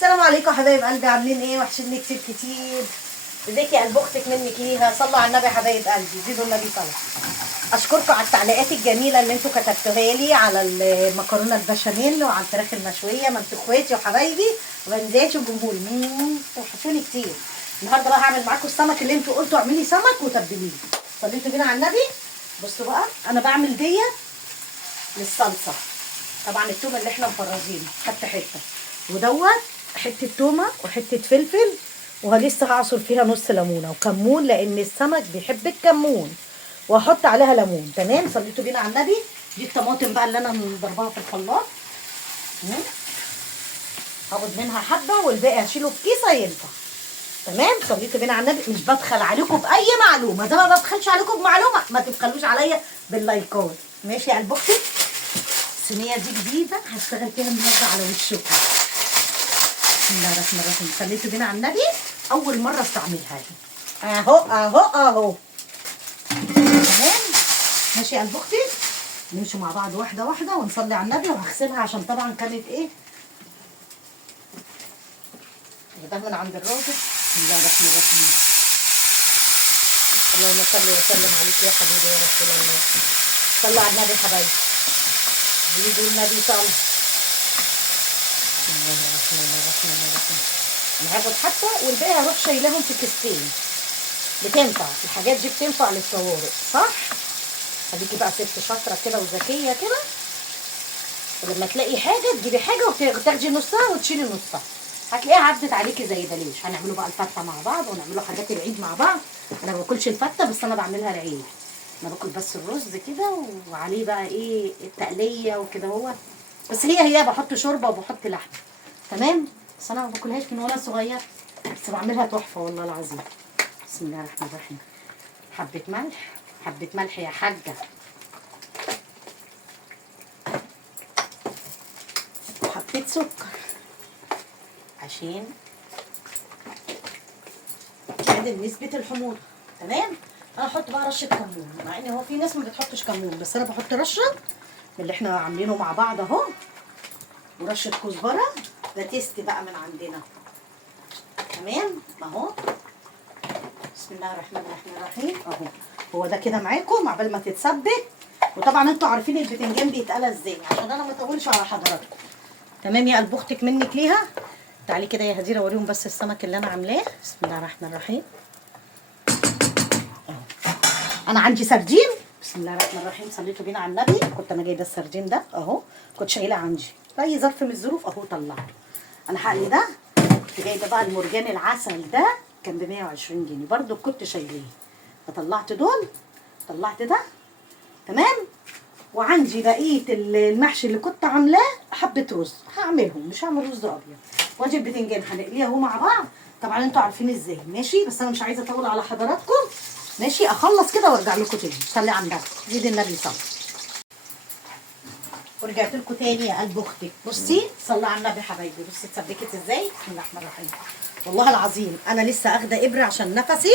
السلام عليكم حبايب قلبي، عاملين ايه؟ وحشني كتير كتير. ازيك يا قلب اختك منك ليها؟ صلوا على النبي يا حبايب قلبي، زيدوا النبي صلاه. اشكركم على التعليقات الجميله اللي انتوا كتبتوها لي على المكرونه البشاميل وعلى الفراخ المشويه. ما انتوا اخواتي وحبايبي وبنزاتي وجمهوري، وحشوني كتير. النهارده بقى هعمل معاكم السمك اللي انتوا قلتوا اعملي سمك وتبليه. صليتوا بينا على النبي. بصوا بقى انا بعمل ديت للصلصه. طبعا التومه اللي احنا مفرزينه حته حته، ودوت حته تومه وحته فلفل، ولسه هعصر فيها نص ليمونه وكمون لان السمك بيحب الكمون، وهحط عليها ليمون. تمام، صليتوا بينا على النبي. دي الطماطم بقى اللي انا ضربها في الخلاط، هاخد منها حبه والباقي هشيله في كيسه ينفع. تمام، صليتوا بينا على النبي. مش بدخل عليكم باي معلومه، زي ما بدخلش عليكم بمعلومه ما تبخلوش عليا باللايكات. ماشي يا قلب اختي؟ الصينيه دي جديده هشتغل فيها النهارده على وشكم. بسم الله الرحمن الرحيم. صليتوا بينا على النبي. اول مره استعملها دي. اهو اهو اهو. تمام، ماشي يا قلب اختي. نمشي مع بعض واحده واحده ونصلي على النبي. وهغسلها عشان طبعا كانت ايه، ده من عند الراجل. بسم الله الرحمن الرحيم. اللهم صل وسلم عليك يا حبيبي يا رسول الله. صلوا على النبي حبايبي، زيدوا النبي صلى. بسم الله الرحمن الرحيم. انا هاخد حبه والباقي هروح شايلاهم في كيستين. بتنفع الحاجات دي، بتنفع للطوارئ صح؟ خليكي بقى ست شاطره كده وذكيه كده، ولما تلاقي حاجه تجيبي حاجه وتاخدي نصها وتشيلي نصها، هتلاقيها عدت عليكي زي بلاش. هنعمله بقى الفته مع بعض ونعمله حاجات العيد مع بعض. انا ما باكلش الفته بس انا بعملها العيد. انا باكل بس الرز كده وعليه بقى ايه التقليه وكده هو. بس هي بحط شوربه وبحط لحمه. تمام، بس انا ما باكلهاش من وانا صغير، بس بعملها تحفه والله العظيم. بسم الله الرحمن الرحيم. حبه ملح، حبه ملح يا حاجه، وحبه سكر عشان تعدل نسبه الحموضه. تمام، انا هحط بقى رشه كمون، مع ان هو في ناس ما بتحطش كمون بس انا بحط رشه من اللي احنا عاملينه مع بعض اهو، ورشه كزبره. ده تيست بقى من عندنا. تمام اهو. بسم الله الرحمن الرحيم اهو. هو ده كده معاكم عبال ما تتسبك. وطبعا انتوا عارفين البتنجان بيتقلى ازاي عشان انا ما اطولش على حضراتكم. تمام يا قلب اختك منك ليها. تعالي كده يا هديره اوريهم بس السمك اللي انا عاملاه. بسم الله الرحمن الرحيم اهو. انا عندي سردين. بسم الله الرحمن الرحيم. صليتوا بينا على النبي. كنت انا جايبه السردين ده اهو، كنت شايلاه عندي في اي ظرف من الظروف اهو طلعته. انا هقلي ده. كنت جايبه بقى المرجان العسل ده كان ب 120 جنيه برده، كنت شايلاه فطلعت دول، طلعت ده. تمام، وعندي بقيه المحشي اللي كنت عاملاه حبه رز هعملهم، مش هعمل رز ابيض. وادي البتنجان هنقليه اهو مع بعض. طبعا انتوا عارفين ازاي. ماشي، بس انا مش عايزه اطول على حضراتكم. ماشي، اخلص كده وارجع لكم تاني. صلي على النبي، زيد النبي صلى. ورجعت لكم تاني يا قلب اختك. بصي صلي على النبي حبايبي. بصي اتسبكت ازاي. بسم الله الرحمن الرحيم. والله العظيم انا لسه اخده ابره عشان نفسي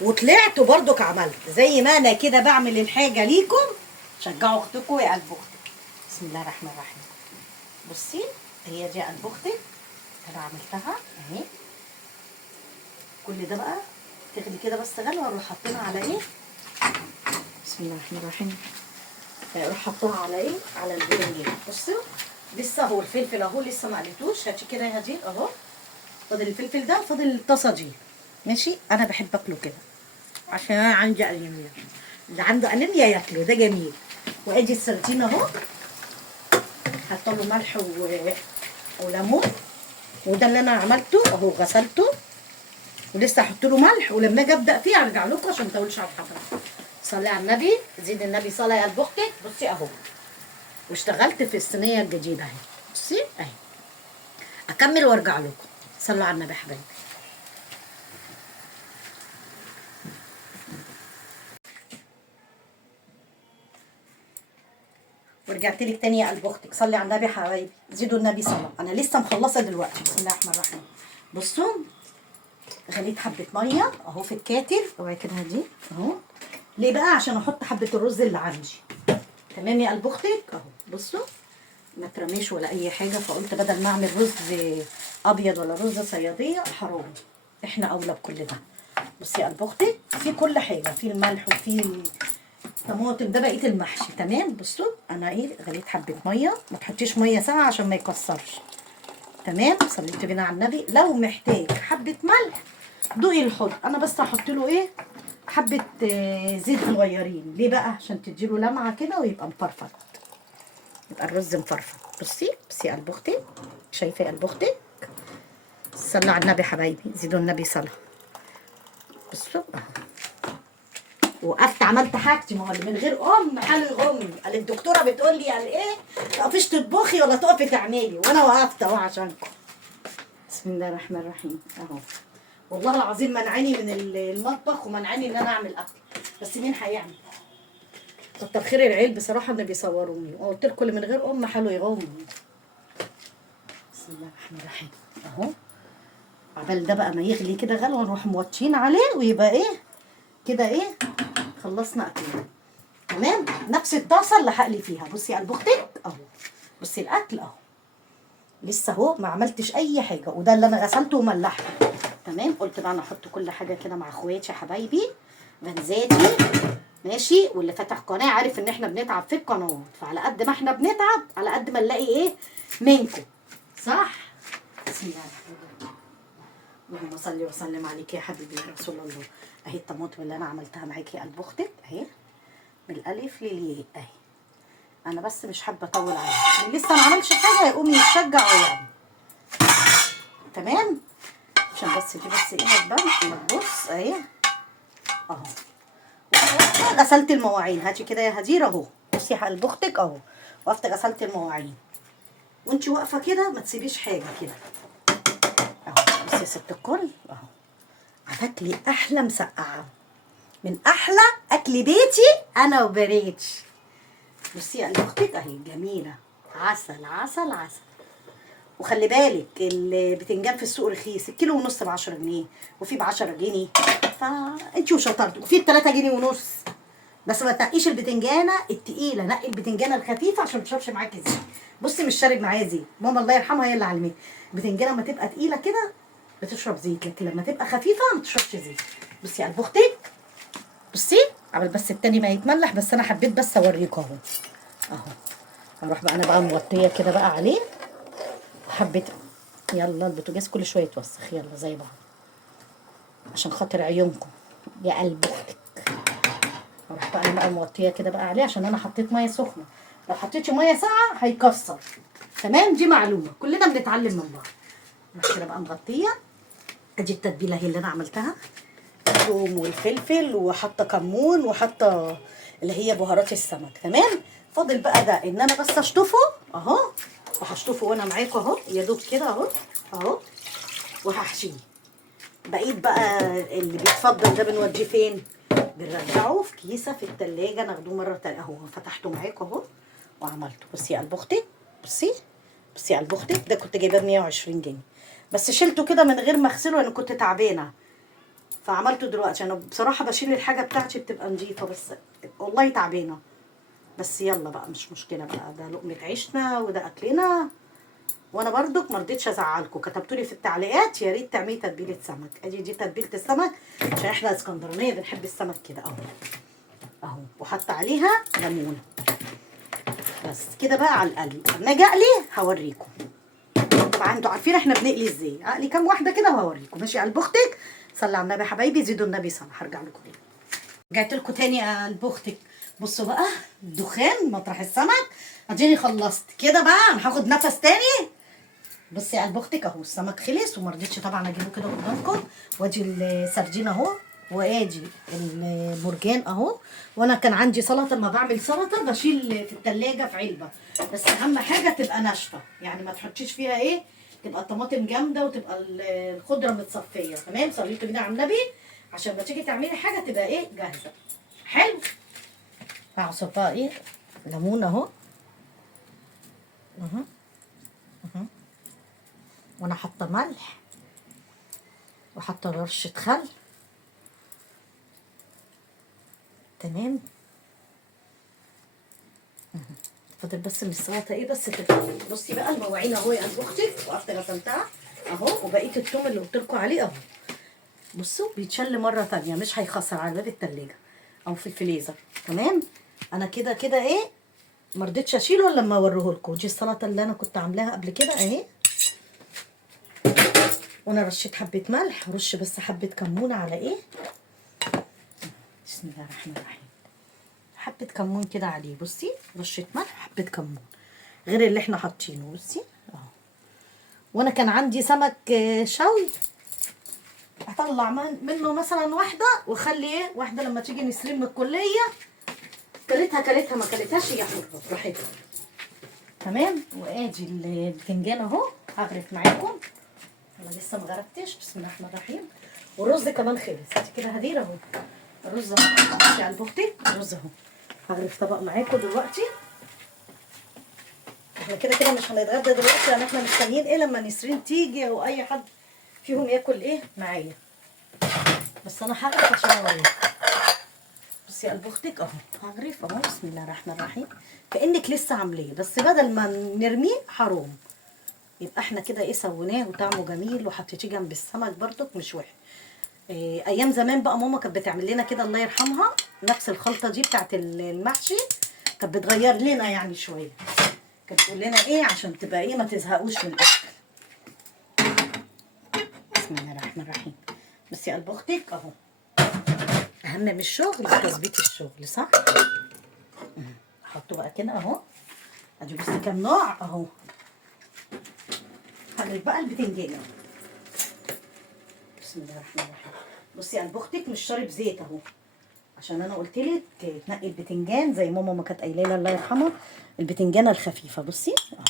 وطلعت وبرضك عملت زي ما انا كده بعمل الحاجه ليكم. شجعوا اختكم يا قلب اختك. بسم الله الرحمن الرحيم. بصي هي دي يا قلب اختك انا عملتها اهي. كل ده بقى تغلي كده بس غلوه واروح حاطينها على ايه. بسم الله الرحمن الرحيم. اروح حاطاها على ايه، على البتنجان. بصوا لسه هو الفلفل اهو لسه ما قليتوش. هاتي كده يا هدير اهو. فاضل الفلفل ده، فاضل الطاسه دي. ماشي، انا بحب اكله كده عشان انا عندي انيميا. اللي عنده انيميا ياكله، ده جميل. وادي السردين اهو، حاطه له ملح وليمون. وده اللي انا عملته اهو، غسلته ولسه هحط له ملح. ولما اجي ابدا فيه ارجع لكم عشان ما اطولش على حضرتك. صلي على النبي، زيد النبي صلاه يا قلب اختك. بصي اهو، واشتغلت في الصينيه الجديده اهي. بصي اهي، اكمل وارجع لكم. صلوا على النبي حبايبي. ورجعت لك تاني يا قلب اختك. صلي على النبي حبايبي، زيدوا النبي صلاه. انا لسه مخلصه دلوقتي. بسم الله الرحمن الرحيم. بصوا غليت حبه ميه اهو في الكاتل. اوعي كده دي اهو. ليه بقى؟ عشان احط حبه الرز اللي عندي. تمام يا قلب اختك اهو. بصوا ما ترميش ولا اي حاجه، فقلت بدل ما اعمل رز ابيض ولا رز صياديه حرام، احنا اولى بكل ده. بصي يا قلب اختي في كل حاجه، في الملح وفي الطماطم، ده بقيه المحشي. تمام. بصوا انا ايه غليت حبه ميه، ما تحطيش ميه ساقعه عشان ما يكسرش. تمام. صليت بينا على النبي. لو محتاج حبه ملح دوقي الحط، انا بس هحط له ايه حبه زيت صغيرين. ليه بقى؟ عشان تديله لمعه كده ويبقى مفرفط، يبقى الرز مفرفط. بصي بصي يا قلب اختي، شايفه يا قلب اختي؟ صلوا على النبي حبايبي، زيدوا النبي صلاه. بصوا وقفت عملت حاجتي، ما هو اللي من غير حلو يغمي. قال الدكتوره بتقول لي قال ايه تقفيش تطبخي ولا تقفي تعملي، وانا وقفت اهو عشانكم. بسم الله الرحمن الرحيم اهو. والله العظيم منعاني من المطبخ ومنعاني ان انا اعمل اكل، بس مين هيعمل؟ كتر خير العيل بصراحه ان بيصوروني، وقلت لكم اللي من غير حلو يغمي. بسم الله الرحمن الرحيم اهو. عبال ده بقى ما يغلي كده غلوه نروح موطشين عليه ويبقى ايه كده ايه خلصنا اكلنا. تمام. نفس الطاسه اللي هقلي فيها. بصي يا قلب اختك اهو، بصي الاكل اهو لسه اهو ما عملتش اي حاجه، وده اللي انا غسلته وملحته. تمام. قلت بقى انا احط كل حاجه كده مع اخواتي يا حبايبي، بنزاتي ماشي. واللي فاتح قناه عارف ان احنا بنتعب في القنوات، فعلى قد ما احنا بنتعب على قد ما نلاقي ايه منكم، صح؟ بسم الله الرحمن الرحيم. اللهم صل وسلم عليك يا حبيبي يا رسول الله. اهي الطماطم اللي انا عملتها معاكي يا قلب اختك اهي، من الالف للياء اهي. انا بس مش حابه اطول عليها، اللي لسه ما عملش حاجه يقوم يتشجع ويعمل. تمام. عشان بس دي بس ايه هتبان. بص اهي اهو. غسلت المواعين، هاتي كده يا هدير اهو. بصي يا قلب اختك اهو، وقفت غسلت المواعين. وانتي واقفه كده ما تسيبيش حاجه كده اهو. بصي يا ست الكل اهو، هتاكلي احلى مسقعه من احلى اكل بيتي انا وبريتش. بصي يا قلب اختك اهي جميله، عسل عسل عسل. وخلي بالك البتنجان في السوق رخيص، الكيلو ونص ب10 جنيه، وفي ب10 جنيه، فانتي وشطارتك. وفي ب3 جنيه ونص. بس ما تنقيش البتنجانه التقيله، نقي البتنجانه الخفيفه عشان ما تشربش معاكي زيت. بصي مش شارب معايا زيت، ماما الله يرحمها هي اللي علمتني. البتنجانه لما تبقى تقيله كده بتشرب زيت، لكن لما تبقى خفيفه ما تشربش زيت. بصي يا قلب اختك بصي عمل بس التاني ما يتملح، بس انا حبيت بس اوريكم اهو اهو. اروح بقى انا بقى موطيه كده بقى عليه حبيت. يلا البوتاجاز كل شويه يتوسخ، يلا زي بعض عشان خاطر عيونكم يا قلب اختك. اروح بقى انا بقى موطيه كده بقى عليه عشان انا حطيت ميه سخنه، لو حطيتي ميه ساقعه هيكسر. تمام. دي معلومه كلنا بنتعلم من بعض. اروح كده بقى مغطيه. ادي التتبيله هي اللي انا عملتها، الثوم والفلفل وحاطه كمون وحاطه اللي هي بهارات السمك. تمام. فاضل بقى ده ان انا بس اشطفه اهو، وهشطفه وانا معاكم اهو يا دوب كده اهو اهو، وهحشيه. بقيت بقى اللي بيتفضل ده بنوديه فين؟ بنرجعه في كيسه في التلاجة، ناخدوه مره تانية اهو. فتحته معاكم اهو وعملته. بصي يا قلب اختي بصي بصي يا قلب اختك، ده كنت جايباه ب120 جنيه، بس شلته كده من غير ما اغسله لان كنت تعبانه، فعملته دلوقتي. انا بصراحه بشيل الحاجه بتاعتي بتبقى نظيفه، بس والله تعبانه. بس يلا بقى مش مشكله بقى، ده لقمه عيشنا وده اكلنا. وانا برضك ما رضيتش ازعلكم، كتبتوا لي في التعليقات يا ريت تعملي تتبيله سمك. ادي دي تتبيله السمك عشان احنا اسكندرانيه بنحب السمك كده اهو اهو. وحط عليها ليمون بس كده بقى على القلي. اما اجي اقلي هوريكم. طبعا انتوا عارفين احنا بنقلي ازاي. اقلي كام واحده كده وهوريكم. ماشي يا قلب اختك؟ صلي على النبي يا حبايبي، زيدوا النبي صلاه. هرجع لكم تاني. رجعت لكم تاني يا قلب اختك. بصوا بقى الدخان مطرح السمك. اديني خلصت كده بقى، انا هاخد نفس تاني. بصي يا قلب اختك اهو السمك خلص، وما رضيتش طبعا اجيبه كده قدامكم. وادي السردين اهو، وادي المرجان اهو. وانا كان عندي سلطه، لما بعمل سلطه بشيل في التلاجة في علبه، بس اهم حاجه تبقى ناشفه، يعني ما تحطيش فيها ايه، تبقى الطماطم جامده وتبقى الخضره متصفيه. تمام. صليتوا كده على النبي عشان ما تيجي تعملي حاجه تبقى ايه جاهزه. حلو. هعصر بقى ايه ليمون اهو اهو اهو. وانا حاطه ملح وحاطه رشه خل. تمام. فاضل بس من السلطه ايه بس تتعمل. بصي بقى المواعين اهو يا قلب اختي، وقفت غسلتها اهو، وبقيه التوم اللي قلت لكم عليه اهو. بصوا بيتشل مره تانية، مش هيخسر على باب التلاجة او في الفريزر. تمام. انا كده كده ايه ما رضيتش اشيله الا لما اوريهولكم. دي السلطه اللي انا كنت عاملاها قبل كده اهي. وانا رشيت حبه ملح، رش بس حبه كمون على ايه. بسم الله الرحمن الرحيم. حبه كمون كده عليه، بصي رشه ملح حبه كمون غير اللي احنا حاطينه. بصي اهو. وانا كان عندي سمك شوي، هطلع منه مثلا واحده واخلي ايه واحده لما تيجي نسرين من الكليه كلتها ما كلتهاش هي حره براحتها. تمام. وادي البتنجان اهو هغرف معاكم. انا لسه ما غرفتش. بسم الله الرحمن الرحيم. والرز كمان خلص. انت كده هدير اهو. الرز اهو. بصي على البختي الرز اهو. هغرف طبق معاكم دلوقتي. احنا كده كده مش هنتغدى دلوقتي لان احنا مستنيين ايه لما نسرين تيجي او اي حد فيهم ياكل ايه معايا. بس انا هغرف عشان اوريكم. بصي قلب اختك اهو هغرف اهو. بسم الله الرحمن الرحيم. كانك لسه عاملاه، بس بدل ما نرميه حرام يبقى احنا كده ايه سويناه وطعمه جميل وحطيتيه جنب السمك برضك مش وحش. إيه ايام زمان بقى ماما كانت بتعمل لنا كده الله يرحمها نفس الخلطه دي بتاعت المحشي. كانت بتغير لنا يعني شويه. كانت تقول لنا ايه عشان تبقى ايه ما تزهقوش من الاكل. بسم الله الرحمن الرحيم. بس يا قلب اختك اهو. اهم من الشغل تظبيط الشغل صح. احطه بقى كده اهو. ادي بصي كام نوع اهو. هغرف بقى البتنجان اهو. بسم الله الرحمن الرحيم. بصي قلب اختك مش شارب زيت اهو، عشان انا قلت لك تنقي البتنجان زي ماما ما كانت قايله لي الله يرحمها البتنجانه الخفيفه. بصي اهو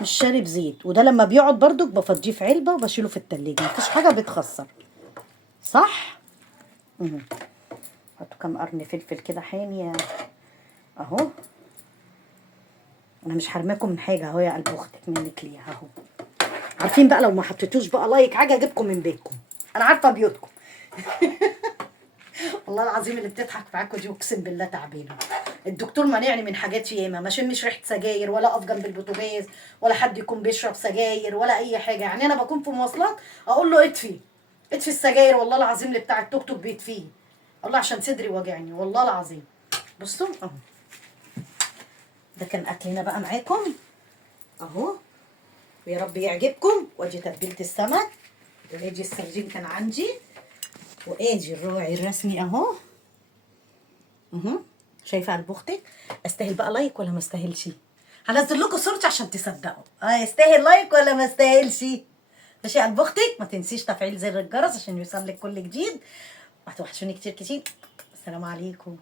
مش شارب زيت، وده لما بيقعد برضك بفضيه في علبه وبشيله في التلاجة مفيش حاجه بتخسر صح. حطوا كام قرن فلفل كده حامي اهو. انا مش حرماكم من حاجه اهو يا قلب اختك منك ليها اهو. عارفين بقى لو ما حطيتوش بقى لايك حاجه اجيبكم من بيتكم. انا عارفه بيوتكم. والله العظيم اللي بتضحك معاكم دي اقسم بالله تعبانه. الدكتور منعني من حاجات ياما، ما اشمش ريحه سجاير ولا اقف جنب البوتاجاز ولا حد يكون بيشرب سجاير ولا اي حاجه. يعني انا بكون في مواصلات اقول له اطفي السجاير، والله العظيم اللي بتاع التوك توك بيطفيه. والله عشان صدري واجعني والله العظيم. بصوا اهو. ده كان اكلنا بقى معاكم اهو، ويا رب يعجبكم. وادي تتبيله السمك، وادي السردين كان عندي، وادي الراعي الرسمي اهو. شايفه قلب اختك. استاهل بقى لايك ولا ما استاهلش؟ هنزل لكم صورتي عشان تصدقوا يستاهل لايك ولا ما استاهلش. ماشي يا قلب اختك. ما تنسيش تفعيل زر الجرس عشان يوصلك كل جديد. وهتوحشوني كتير كتير. السلام عليكم.